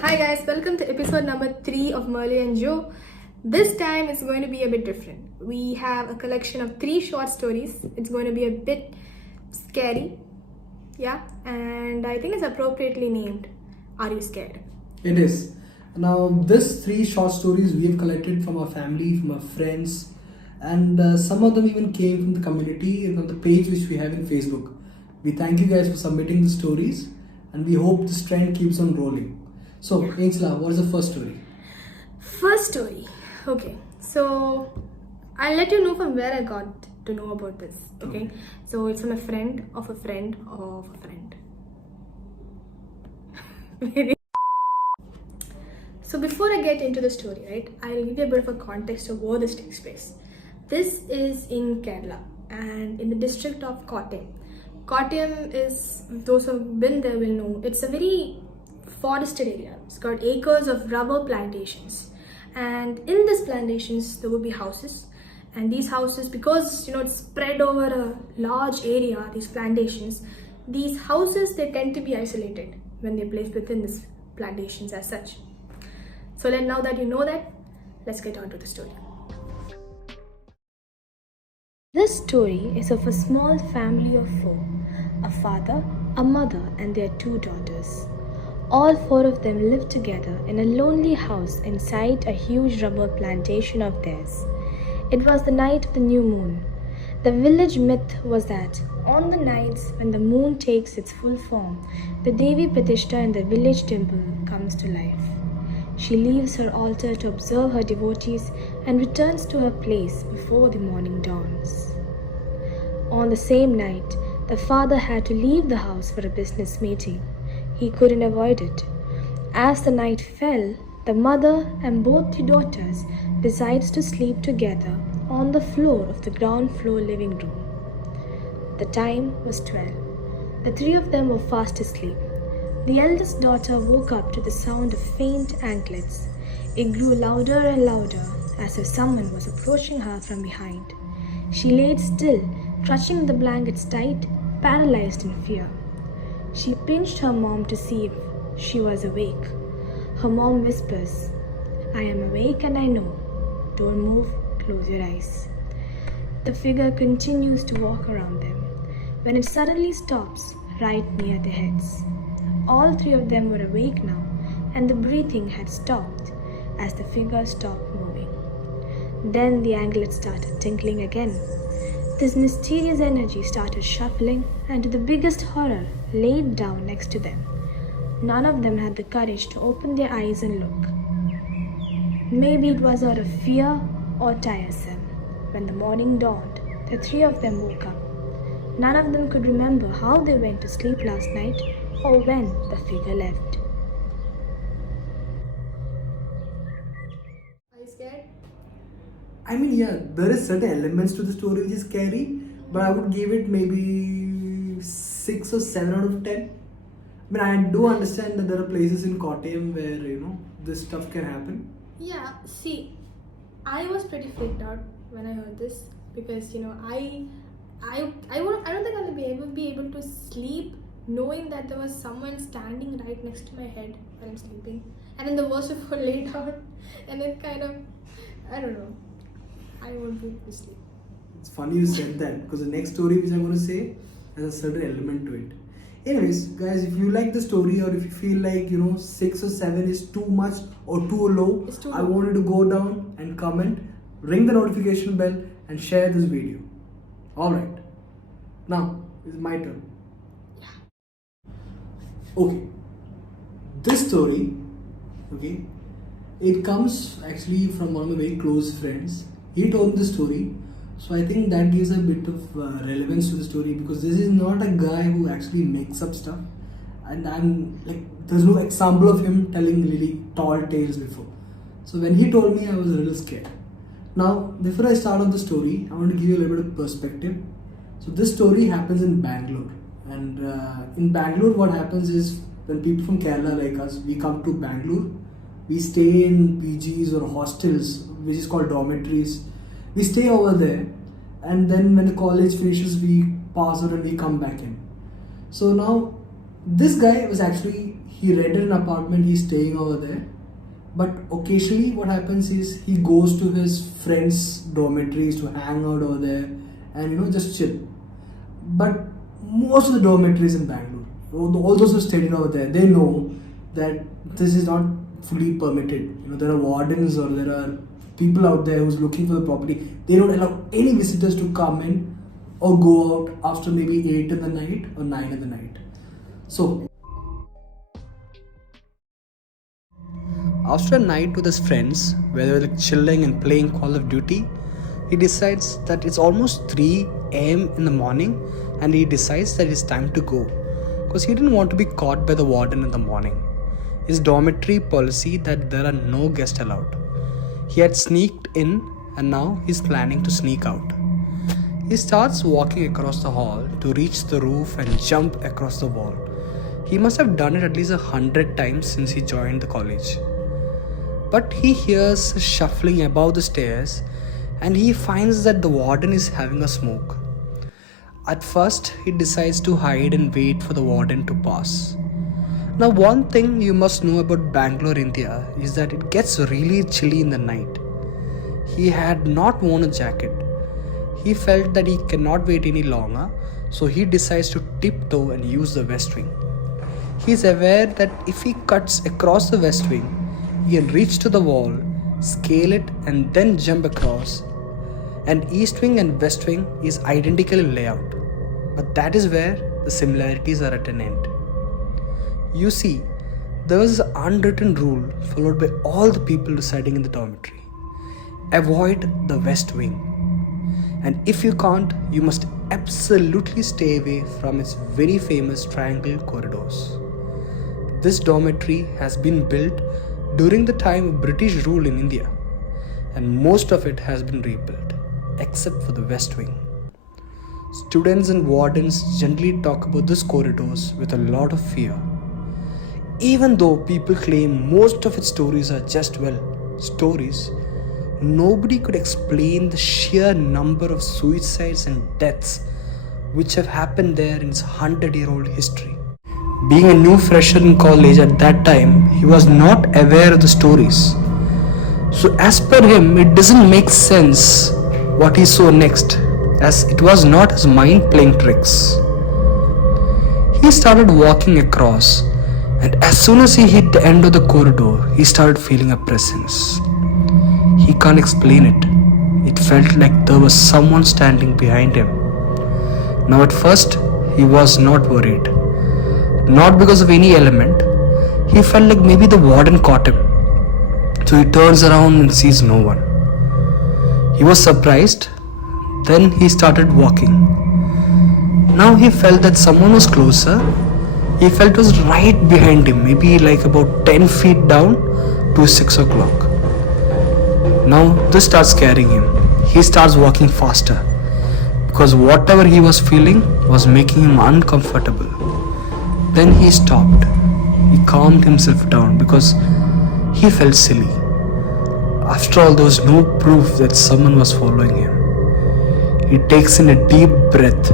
Hi guys, welcome to episode number 3 of MerlyandJoe. This time it's going to be a bit different. We have a collection of 3 short stories. It's going to be a bit scary, yeah, and I think it's appropriately named Are You Scared? It is. Now, this 3 short stories we have collected from our family, from our friends, and some of them even came from the community and on the page which we have in Facebook. We thank you guys for submitting the stories, and we hope this trend keeps on rolling. So, Angela, what is the first story? First story. Okay, so I'll let you know from where I got to know about this. Okay, so it's from a friend of a friend of a friend. So before I get into the story, right, I'll give you a bit of a context of where this takes place. This is in Kerala and in the district of Kottayam. Kottayam is, those who have been there will know, it's a very forested area. It's got acres of rubber plantations, and in these plantations there will be houses, and these houses, because it's spread over a large area, these plantations, these houses, they tend to be isolated when they're placed within these plantations as such. So now that you know that, let's get on to the story. This story is of a small family of 4, a father, a mother, and their 2 daughters. All 4 of them lived together in a lonely house inside a huge rubber plantation of theirs. It was the night of the new moon. The village myth was that on the nights when the moon takes its full form, the Devi Pratishta in the village temple comes to life. She leaves her altar to observe her devotees and returns to her place before the morning dawns. On the same night, the father had to leave the house for a business meeting. He couldn't avoid it. As the night fell, the mother and both the daughters decides to sleep together on the floor of the ground floor living room. The time was 12. The 3 of them were fast asleep. The eldest daughter woke up to the sound of faint anklets. It grew louder and louder, as if someone was approaching her from behind. She laid still, clutching the blankets tight, paralyzed in fear. She pinched her mom to see if she was awake. Her mom whispers, "I am awake and I know. Don't move, close your eyes." The figure continues to walk around them, when it suddenly stops right near their heads. All 3 of them were awake now, and the breathing had stopped as the figure stopped moving. Then the anklet started tinkling again. This mysterious energy started shuffling, and to the biggest horror, laid down next to them. None of them had the courage to open their eyes and look. Maybe it was out of fear or tiresome. When the morning dawned, the 3 of them woke up. None of them could remember how they went to sleep last night or when the figure left. Are you scared? I mean, yeah, there is certain elements to the story which is scary, but I would give it maybe 6 or 7 out of 10. I mean, I do understand that there are places in Kottayam where, this stuff can happen. Yeah, see, I was pretty freaked out when I heard this because I don't think I'll ever be able to sleep knowing that there was someone standing right next to my head while I'm sleeping, and then the worst of all laid out, and then kind of, I don't know, I won't be able to sleep. It's funny you said that because the next story which I'm going to say has a certain element to it. Anyways, guys, if you like the story or if you feel like 6 or 7 is too much or too low, I want you to go down and comment, ring the notification bell, and share this video. Alright, now it's my turn. Okay, this story, it comes actually from one of my very close friends. He told the story, so I think that gives a bit of relevance to the story because this is not a guy who actually makes up stuff, and there's no example of him telling really tall tales before. So when he told me, I was a little scared. Now, before I start on the story, I want to give you a little bit of perspective. So this story happens in Bangalore. And in Bangalore, what happens is when people from Kerala like us, we come to Bangalore, we stay in PGs or hostels, which is called dormitories. We stay over there, and then when the college finishes, we pass out and we come back in. So now, this guy was actually, he rented an apartment, he's staying over there. But occasionally, what happens is he goes to his friends' dormitories to hang out over there and just chill. But most of the dormitories in Bangalore, all those who studied over there, they know that this is not fully permitted. There are wardens or there are people out there who's looking for the property. They don't allow any visitors to come in or go out after maybe 8 in the night or 9 in the night. So, after a night with his friends, where they were chilling and playing Call of Duty, he decides that it's almost 3 a.m. in the morning and he decides that it's time to go. Because he didn't want to be caught by the warden in the morning. His dormitory policy that there are no guests allowed. He had sneaked in and now he's planning to sneak out. He starts walking across the hall to reach the roof and jump across the wall. He must have done it at least 100 times since he joined the college. But he hears a shuffling above the stairs and he finds that the warden is having a smoke. At first, he decides to hide and wait for the warden to pass. Now, one thing you must know about Bangalore, India is that it gets really chilly in the night. He had not worn a jacket. He felt that he cannot wait any longer, so he decides to tiptoe and use the west wing. He is aware that if he cuts across the west wing, he can reach to the wall, scale it and then jump across. And east wing and west wing is identical in layout, but that is where the similarities are at an end. You see, there was an unwritten rule followed by all the people residing in the dormitory. Avoid the west wing. And if you can't, you must absolutely stay away from its very famous triangle corridors. This dormitory has been built during the time of British rule in India, and most of it has been rebuilt, except for the west wing. Students and wardens generally talk about these corridors with a lot of fear. Even though people claim most of its stories are just, stories, nobody could explain the sheer number of suicides and deaths which have happened there in its 100-year-old history. Being a new fresher in college at that time, he was not aware of the stories. So as per him, it doesn't make sense what he saw next, as it was not his mind playing tricks. He started walking across, and as soon as he hit the end of the corridor, he started feeling a presence. He can't explain it. It felt like there was someone standing behind him. Now at first, he was not worried. Not because of any element. He felt like maybe the warden caught him. So he turns around and sees no one. He was surprised. Then he started walking. Now he felt that someone was closer. He felt it was right behind him, maybe like about 10 feet down to 6 o'clock. Now this starts scaring him. He starts walking faster because whatever he was feeling was making him uncomfortable. Then he stopped. He calmed himself down because he felt silly. After all, there was no proof that someone was following him. He takes in a deep breath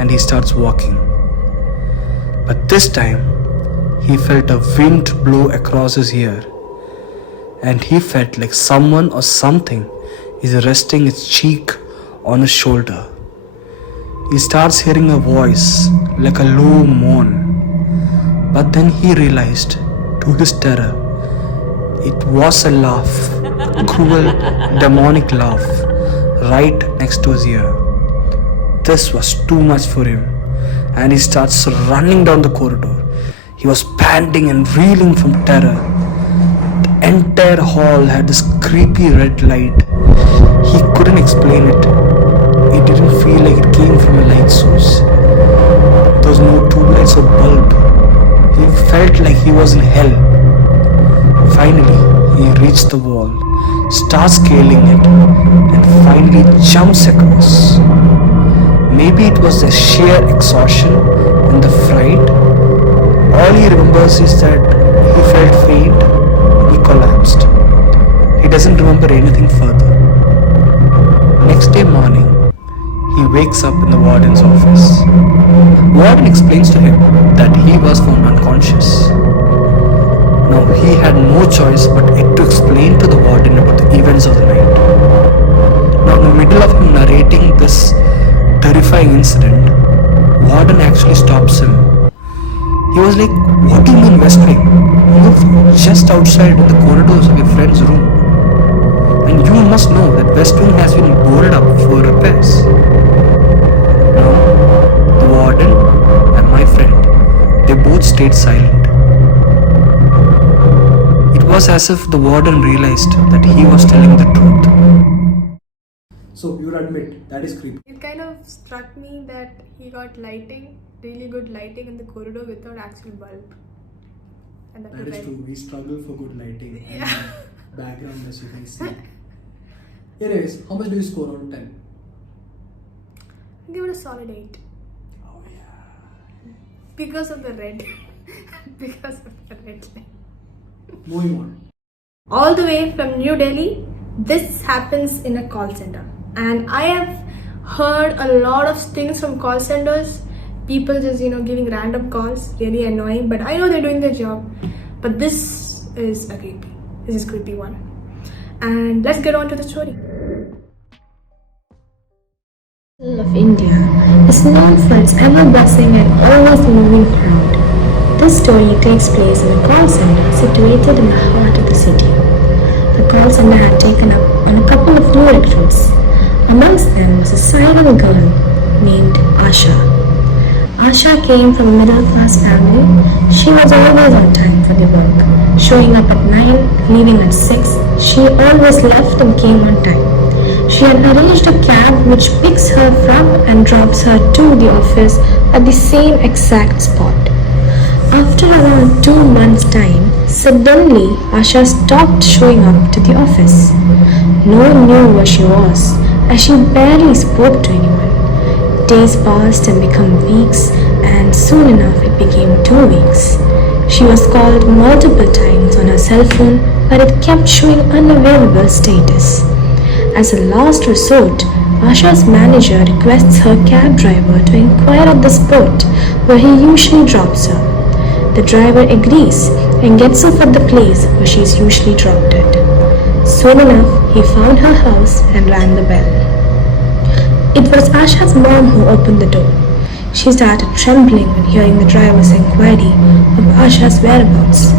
and he starts walking. But this time, he felt a wind blow across his ear. And he felt like someone or something is resting its cheek on his shoulder. He starts hearing a voice like a low moan. But then he realized, to his terror, it was a laugh, a cruel, demonic laugh, right next to his ear. This was too much for him, and he starts running down the corridor. He was panting and reeling from terror. The entire hall had this creepy red light. He couldn't explain it. It didn't feel like it came from a light source. There was no tubelights or bulb. He felt like he was in hell. Finally, he reached the wall, starts scaling it, and finally jumps across. Maybe it was the sheer exhaustion and the fright. All he remembers is that he felt faint and he collapsed. He doesn't remember anything further. Next day morning, he wakes up in the warden's office. warden explains to him that he was found unconscious. Now he had no choice but to explain to the warden about the events of the night. Now in the middle of him narrating this terrifying incident, warden actually stops him. He was like, "What do you mean West Wing? You live just outside in the corridors of your friend's room. And you must know that West Wing has been boarded up for repairs." Now, the warden and my friend, they both stayed silent. It was as if the warden realized that he was telling the truth. So, you would admit that is creepy. It kind of struck me that he got lighting, really good lighting in the corridor without actual bulb. And That is true. We struggle for good lighting and background, as you can see. Anyways, how much do you score out of 10? I'll give it a solid 8. Oh yeah. Because of the red. Because of the red line. Moving on. All the way from New Delhi, this happens in a call center. And I have heard a lot of things from call centers. People just, giving random calls, really annoying. But I know they're doing their job. But this is a creepy. This is a creepy one. And let's get on to the story. Of India is known for its ever-buzzing and always moving crowd. This story takes place in a call center situated in the heart of the city. The call center had taken up on a couple of new recruits. Amongst them was a siren girl named Asha. Asha came from a middle-class family. She was always on time for the work, showing up at 9, leaving at 6. She always left and came on time. She had arranged a cab which picks her from and drops her to the office at the same exact spot. After around 2 months' time, suddenly Asha stopped showing up to the office. No one knew where she was, as she barely spoke to anyone. Days passed and became weeks, and soon enough it became 2 weeks. She was called multiple times on her cell phone, but it kept showing unavailable status. As a last resort, Asha's manager requests her cab driver to inquire at the spot where he usually drops her. The driver agrees and gets off at the place where she is usually dropped at. Soon enough, he found her house and rang the bell. It was Asha's mom who opened the door. She started trembling when hearing the driver's inquiry of Asha's whereabouts.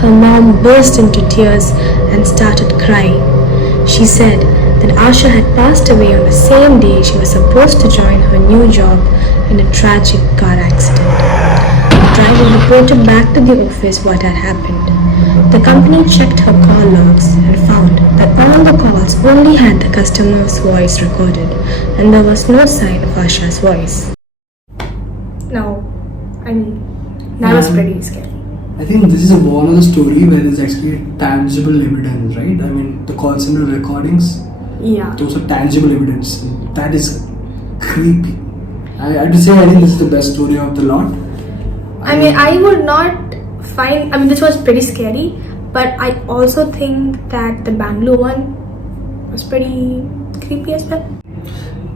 Her mom burst into tears and started crying. She said that Asha had passed away on the same day she was supposed to join her new job in a tragic car accident. The driver reported back to the office what had happened. The company checked her call logs and found that all the calls only had the customer's voice recorded, and there was no sign of Asha's voice. No, that was pretty scary. I think this is one of the story where there's actually tangible evidence, right? I mean, the call center recordings. Yeah. Those are tangible evidence. That is creepy. I have to say, I think this is the best story of the lot. I would not find. This was pretty scary, but I also think that the Bangalore one was pretty creepy as well.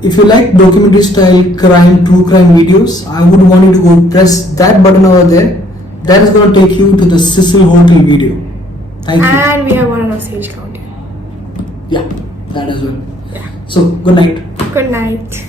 If you like documentary style true crime videos, I would want you to go press that button over there. That is going to take you to the Cecil Hotel video. Thank you. And we have one on our stage count. Yeah, that as well. Yeah. So, good night. Good night.